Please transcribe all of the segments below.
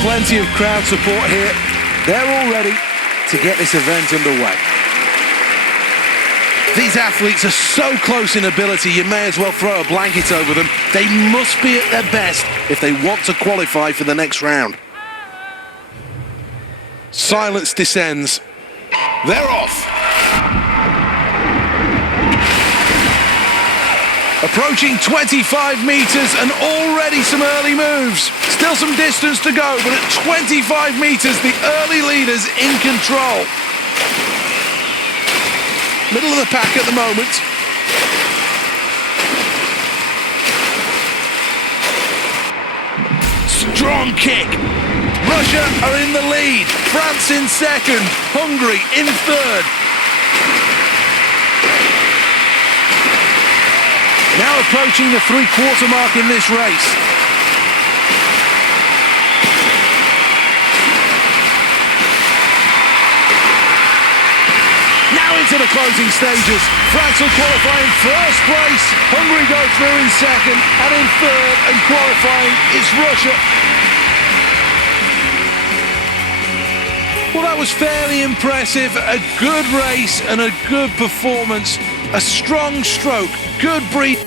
plenty of crowd support here. They're all ready to get this event underway. These athletes are so close in ability, you may as well throw a blanket over them. They must be at their best if they want to qualify for the next round. Silence descends. They're off. Approaching 25 meters and already some early moves. Still some distance to go, but at 25 meters, the early leaders in control. Middle of the pack at the moment. Strong kick. Russia are in the lead. France in second. Hungary in third. Now approaching the three-quarter mark in this race. Now into the closing stages. France will qualify in first place. Hungary go through in second. And in third and qualifying is Russia. Well, that was fairly impressive. A good race and a good performance. A strong stroke. Good breed.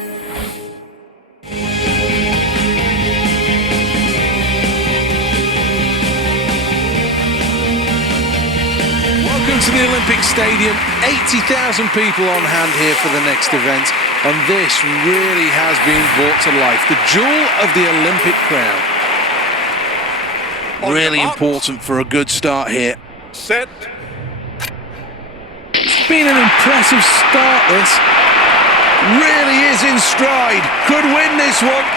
Welcome to the Olympic Stadium. 80,000 people on hand here for the next event. And this really has been brought to life. The jewel of the Olympic crown. Really important for a good start here. Set. It's been an impressive start, this. Really is in stride. Could win this one.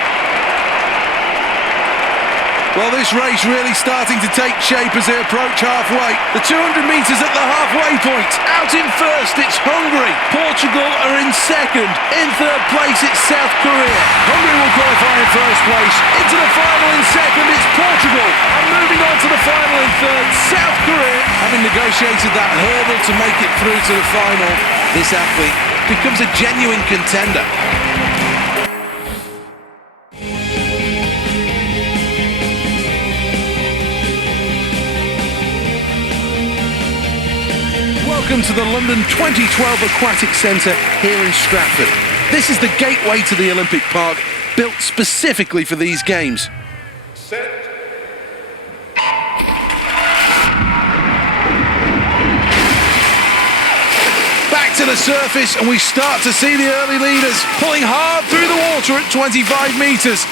Well, this race really starting to take shape as they approach halfway. The 200 metres at the halfway point. Out in first, it's Hungary. Portugal are in second. In third place, it's South Korea. Hungary will qualify in first place. Into the final in second, it's Portugal. And moving on to the final in third, South Korea. Having negotiated that hurdle to make it through to the final, this athlete becomes a genuine contender. Welcome to the London-2012 Aquatic Centre here in Stratford. This is the gateway to the Olympic Park, built specifically for these games. Set. Back to the surface and we start to see the early leaders pulling hard through the water at 25 metres.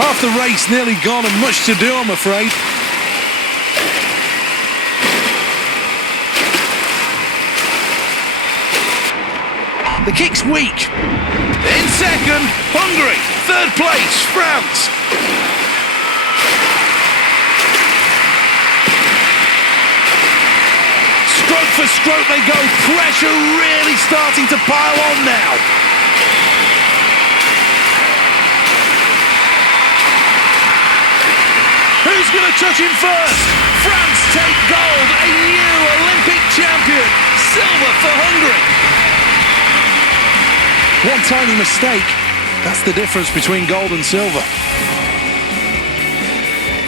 Half the race nearly gone and much to do, I'm afraid. The kick's weak. In second, Hungary. Third place, France. Stroke for stroke they go. Pressure really starting to pile on now. Who's going to touch him first? France take gold. A new Olympic champion. Silver for Hungary. One tiny mistake, that's the difference between gold and silver.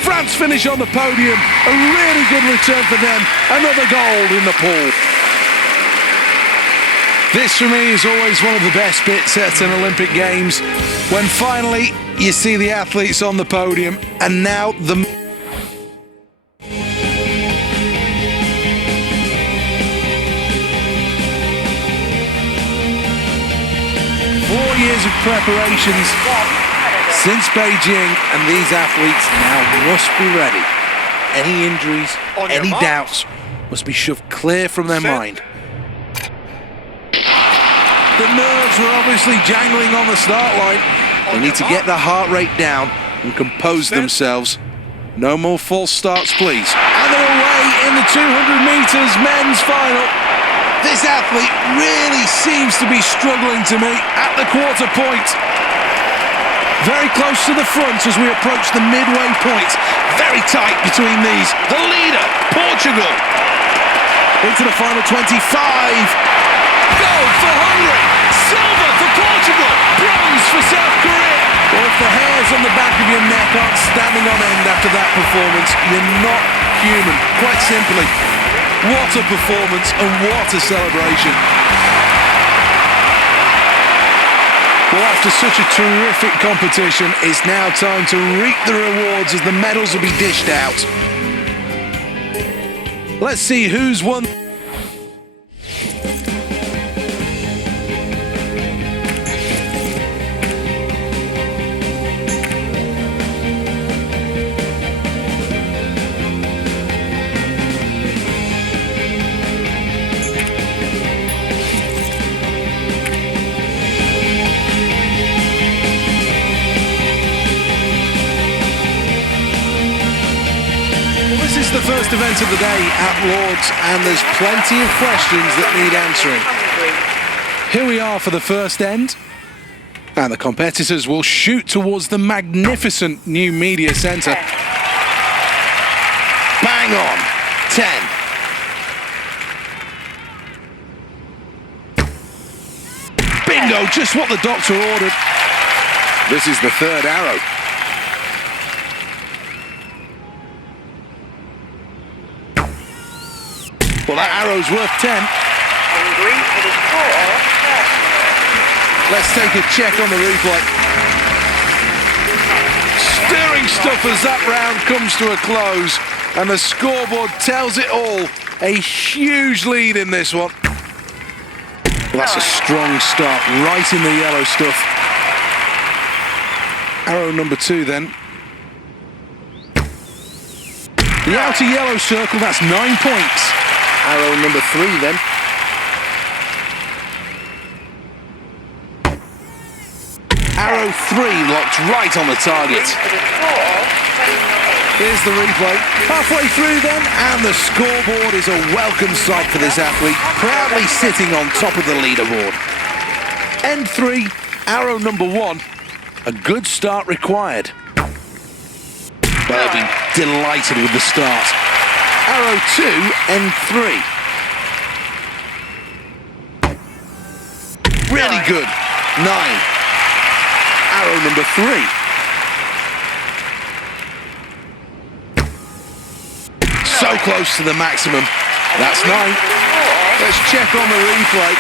France finish on the podium, a really good return for them, another gold in the pool. This for me is always one of the best bits at an Olympic Games, when finally you see the athletes on the podium, and now the... 4 years of preparations since Beijing, and these athletes now must be ready. Any injuries, any doubts must be shoved clear from their mind. The nerves were obviously jangling on the start line. They need to get their heart rate down and compose themselves. No more false starts, please. And they're away in the 200 metres men's final. This athlete really seems to be struggling to me at the quarter point. Very close to the front as we approach the midway point. Very tight between these. The leader, Portugal. Into the final 25. Gold for Hungary. Silver for Portugal. Bronze for South Korea. Well, if the hairs on the back of your neck aren't standing on end after that performance. You're not human, quite simply. What a performance and what a celebration. Well, after such a terrific competition, it's now time to reap the rewards as the medals will be dished out. Let's see who's won. This is the first event of the day at Lord's, and there's plenty of questions that need answering. Here we are for the first end, and the competitors will shoot towards the magnificent new media centre. Bang on, 10. Bingo, just what the doctor ordered. This is the third arrow. Well, that arrow's worth 10. Let's take a check on the replay. Stirring stuff as that round comes to a close, and the scoreboard tells it all. A huge lead in this one. Well, that's a strong start, right in the yellow stuff. Arrow number 2 then. The outer yellow circle, that's 9 points. Arrow number 3 then. Arrow 3 locked right on the target. Here's the replay. Halfway through then, and the scoreboard is a welcome sight for this athlete, proudly sitting on top of the leaderboard. End 3, arrow number 1. A good start required. They'll be delighted with the start. Arrow 2, end 3. Really good. 9. Arrow number 3. So close to the maximum. That's 9. Let's check on the replay.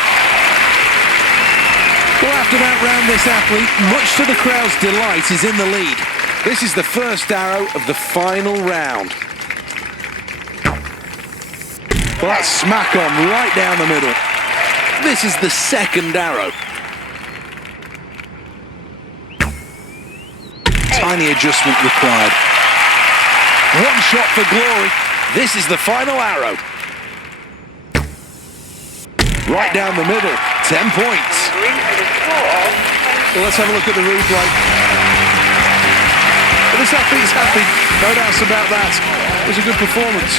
Well, after that round, this athlete, much to the crowd's delight, is in the lead. This is the first arrow of the final round. Well, that's smack on, right down the middle. This is the second arrow. Tiny adjustment required. One shot for glory. This is the final arrow. Right down the middle, 10 points. Well, let's have a look at the replay. Well, this athlete's happy, no doubts about that. It was a good performance.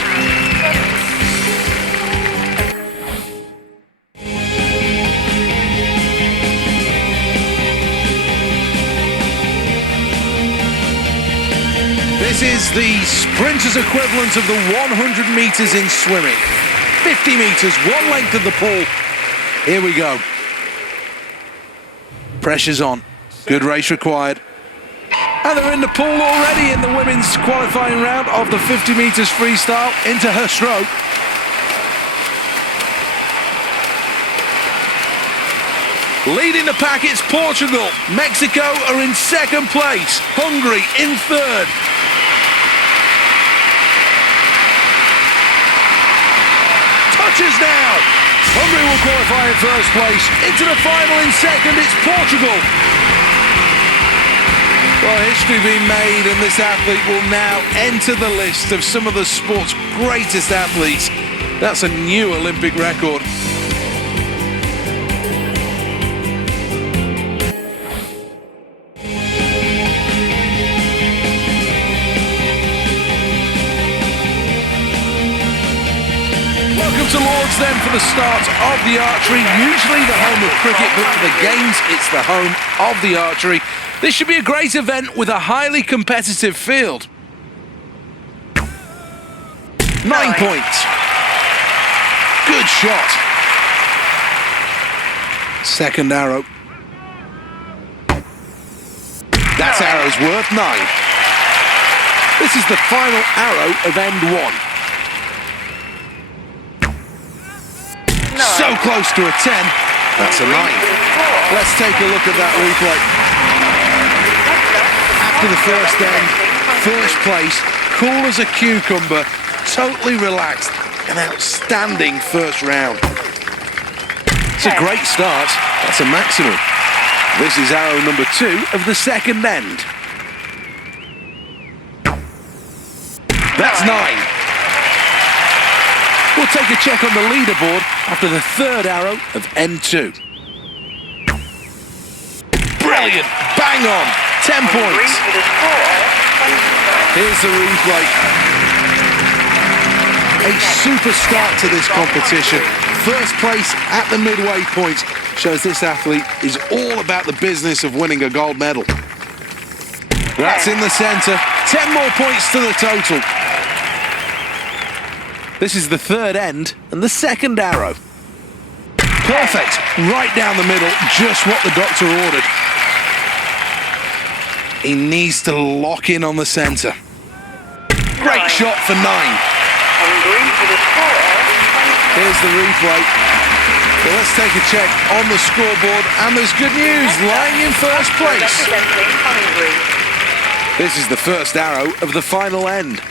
This is the sprinter's equivalent of the 100 metres in swimming. 50 metres, one length of the pool. Here we go. Pressure's on. Good race required. And they're in the pool already in the women's qualifying round of the 50 metres freestyle into her stroke. Leading the pack, it's Portugal. Mexico are in second place. Hungary in third. Touches now. Hungary will qualify in first place. Into the final in second, it's Portugal. Well, history being made, and this athlete will now enter the list of some of the sport's greatest athletes. That's a new Olympic record. Welcome to Lord's then for the start of the archery. Usually the home of cricket, but for the games, it's the home of the archery. This should be a great event with a highly competitive field. 9 points. Good shot. Second arrow. That arrow's worth 9. This is the final arrow of end 1. So close to a 10. That's a 9. Let's take a look at that replay. After the first end, first place, cool as a cucumber, totally relaxed, an outstanding first round. It's a great start. That's a maximum. This is arrow number 2 of the second end. That's 9. We'll take a check on the leaderboard after the third arrow of end 2. Brilliant! Bang on! 10 points. Here's the replay. A super start to this competition. First place at the midway point shows this athlete is all about the business of winning a gold medal. That's in the center. 10 more points to the total. This is the third end and the second arrow. Perfect. Right down the middle, just what the doctor ordered. He needs to lock in on the center. Great shot for 9. Here's the replay. Well, let's take a check on the scoreboard, and there's good news, lying in first place. This is the first arrow of the final end.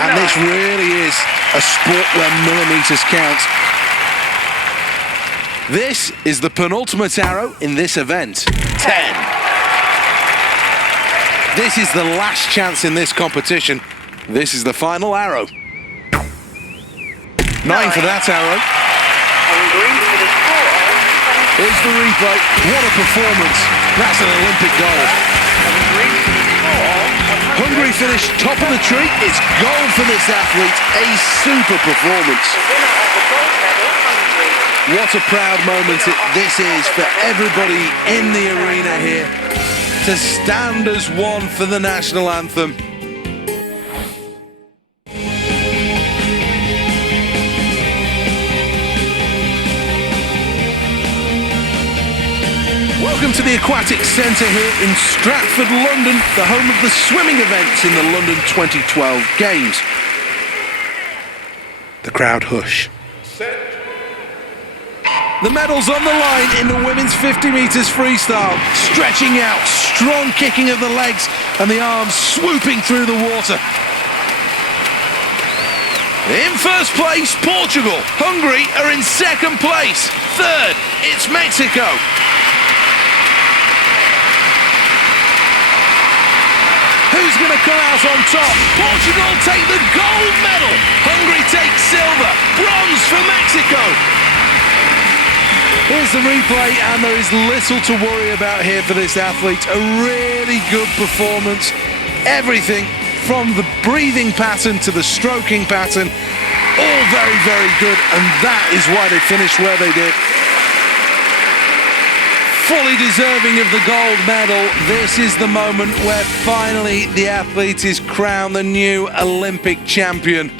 And this really is a sport where millimeters count. This is the penultimate arrow in this event. 10. This is the last chance in this competition. This is the final arrow. 9 for that arrow. Here's the replay. What a performance. That's an Olympic gold. Hungary finished top of the tree. It's gold for this athlete. A super performance. What a proud moment this is for everybody in the arena here to stand as one for the national anthem. Welcome to the Aquatic Centre here in Stratford, London, the home of the swimming events in the London-2012 Games. The crowd hush. The medals on the line in the women's 50 metres freestyle. Stretching out, strong kicking of the legs and the arms swooping through the water. In first place, Portugal. Hungary are in second place. Third, it's Mexico. Who's going to come out on top? Portugal take the gold medal. Hungary takes silver. Bronze for Mexico. Here's the replay, and there is little to worry about here for this athlete. A really good performance. Everything from the breathing pattern to the stroking pattern, all very, very good, and that is why they finished where they did. Fully deserving of the gold medal. This is the moment where finally the athlete is crowned the new Olympic champion.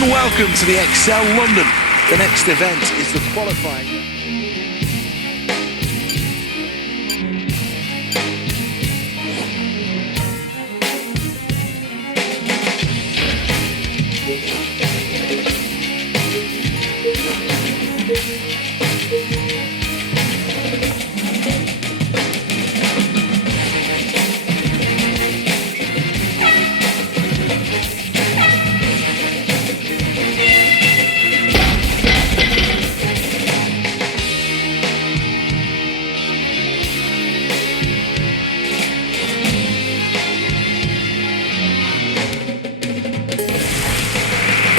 Welcome to the Excel London. The next event is the qualifying.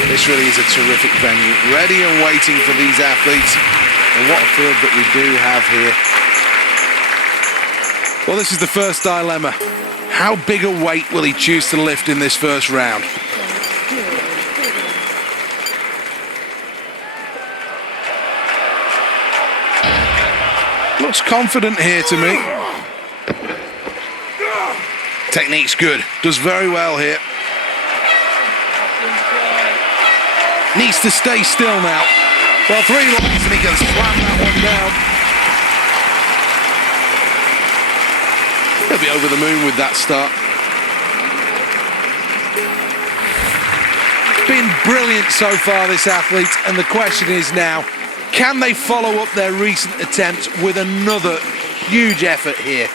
This really is a terrific venue, ready and waiting for these athletes. And what a field that we do have here. Well, this is the first dilemma. How big a weight will he choose to lift in this first round? Looks confident here to me. Technique's good. Does very well here. Needs to stay still now. Well, 3 lines and he can slam that one down. He'll be over the moon with that start. Been brilliant so far, this athlete, and the question is now, can they follow up their recent attempts with another huge effort here?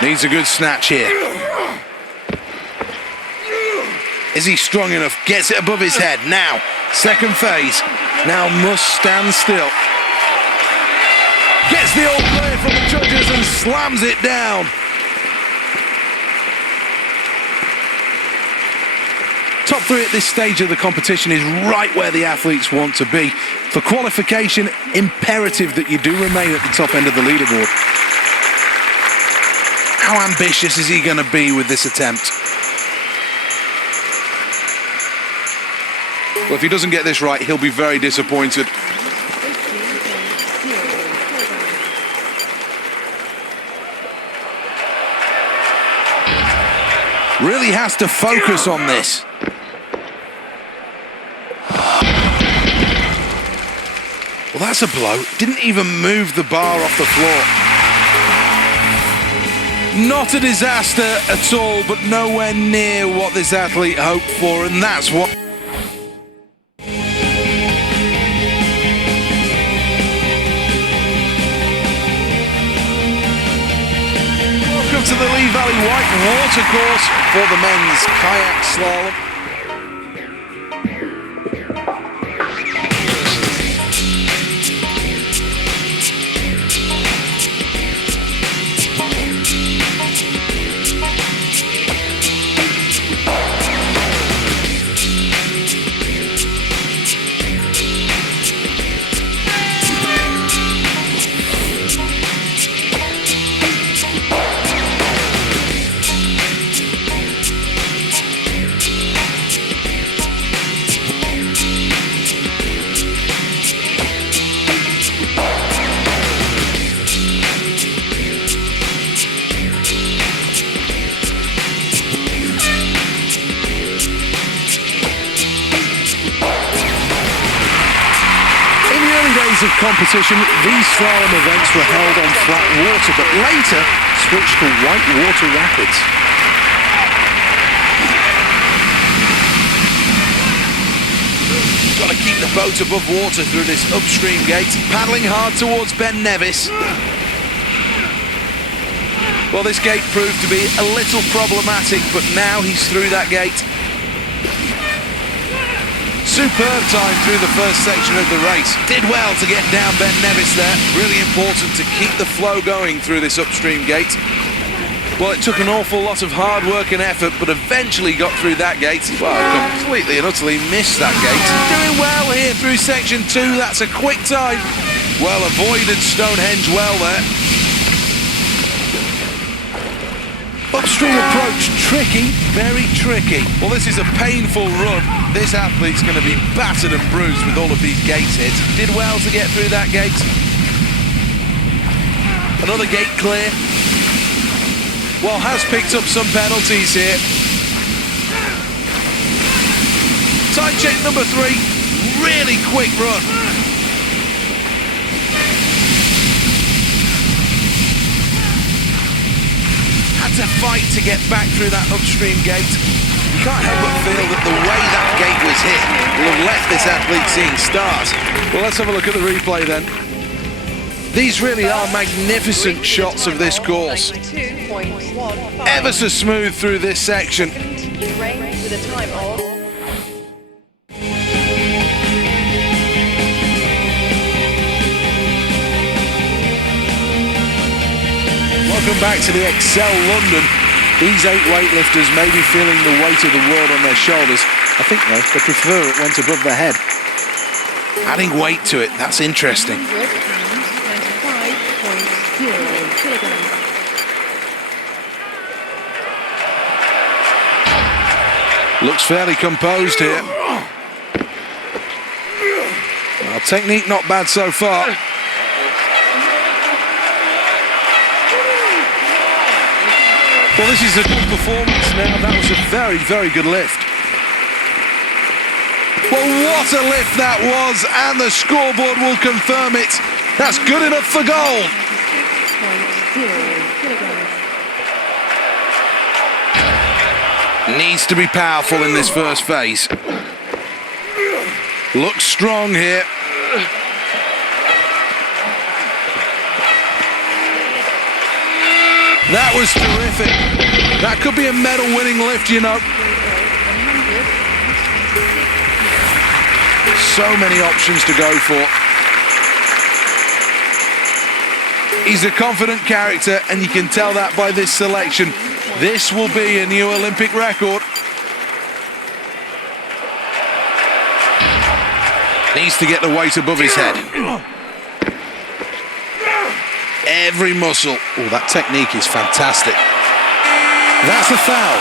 Needs a good snatch here. Is he strong enough? Gets it above his head. Now, second phase. Now must stand still. Gets the all clear from the judges and slams it down. Top 3 at this stage of the competition is right where the athletes want to be. For qualification, imperative that you do remain at the top end of the leaderboard. How ambitious is he going to be with this attempt? Well, if he doesn't get this right, he'll be very disappointed. Really has to focus on this. Well, that's a blow. Didn't even move the bar off the floor. Not a disaster at all, but nowhere near what this athlete hoped for, and that's what... Welcome to the Lee Valley White Water Course for the men's kayak slalom. Of competition, these slalom events were held on flat water, but later switched to white water rapids. Got to keep the boat above water through this upstream gate, paddling hard towards Ben Nevis. Well, this gate proved to be a little problematic, but now he's through that gate. Superb time through the first section of the race. Did well to get down Ben Nevis there. Really important to keep the flow going through this upstream gate. Well, it took an awful lot of hard work and effort, but eventually got through that gate. Well, completely and utterly missed that gate. Doing well here through section 2. That's a quick time. Well, avoided Stonehenge well there. Upstream approach, tricky, very tricky. Well, this is a painful run. This athlete's going to be battered and bruised with all of these gates hits. Did well to get through that gate. Another gate clear. Well, has picked up some penalties here. Time check number 3. Really quick run. To fight to get back through that upstream gate. You can't help but feel that the way that gate was hit will have left this athlete seeing stars. Well, let's have a look at the replay then. These really are magnificent shots of this course. Ever so smooth through this section. Welcome back to the Excel London. These 8 weightlifters may be feeling the weight of the world on their shoulders. I think, though, they prefer it went above their head. Adding weight to it, that's interesting. kilograms. Looks fairly composed here. Well, technique not bad so far. Well, this is a good performance now. That was a very, very good lift. Well, what a lift that was, and the scoreboard will confirm it. That's good enough for gold. 6.0 kilograms. Needs to be powerful in this first phase. Looks strong here. That was terrific. That could be a medal-winning lift, you know. So many options to go for. He's a confident character, and you can tell that by this selection. This will be a new Olympic record. Needs to get the weight above his head. Every muscle. Oh, that technique is fantastic. That's a foul.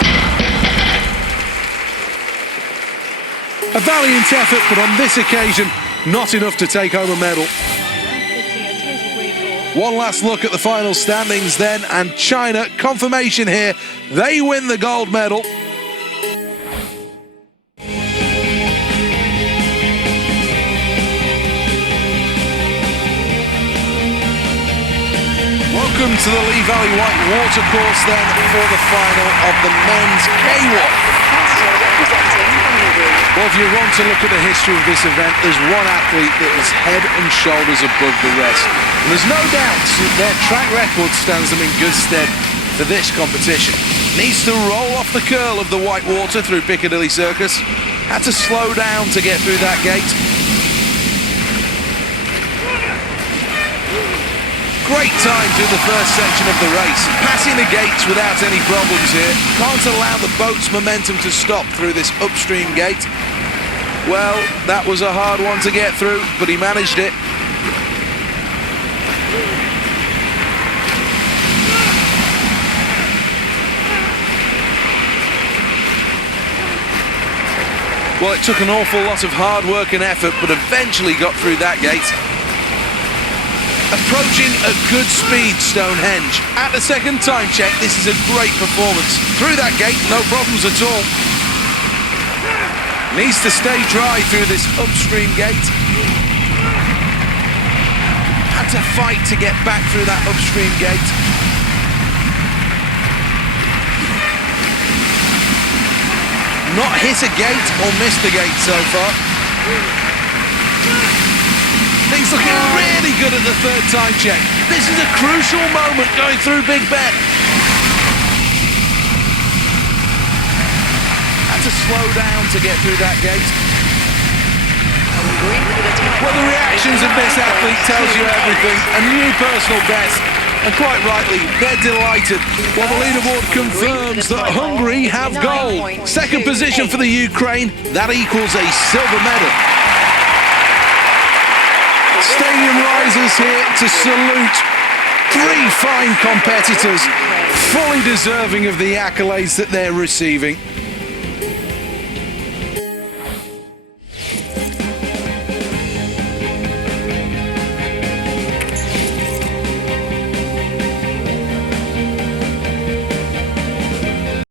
A valiant effort, but on this occasion, not enough to take home a medal. One last look at the final standings then, and China, confirmation here, they win the gold medal. Welcome to the Lee Valley White Water Course then for the final of the men's K-Walk. Well, if you want to look at the history of this event, there's one athlete that is head and shoulders above the rest. And there's no doubt that their track record stands them in good stead for this competition. Needs to roll off the curl of the white water through Piccadilly Circus. Had to slow down to get through that gate. Great time through the first section of the race. Passing the gates without any problems here. Can't allow the boat's momentum to stop through this upstream gate. Well, that was a hard one to get through, but he managed it. Well, it took an awful lot of hard work and effort, but eventually got through that gate. Approaching a good speed, Stonehenge. At the second time check, this is a great performance. Through that gate, no problems at all. Needs to stay dry through this upstream gate. Had to fight to get back through that upstream gate. Not hit a gate or missed a gate so far. Things looking really good at the third time check. This is a crucial moment going through Big Ben. Had to slow down to get through that gate. Well, the reactions of this athlete tells you everything. A new personal best. And quite rightly, they're delighted. Well, the leaderboard confirms that Hungary have gold. Second position for the Ukraine. That equals a silver medal. Stadium rises here to salute three fine competitors, fully deserving of the accolades that they're receiving.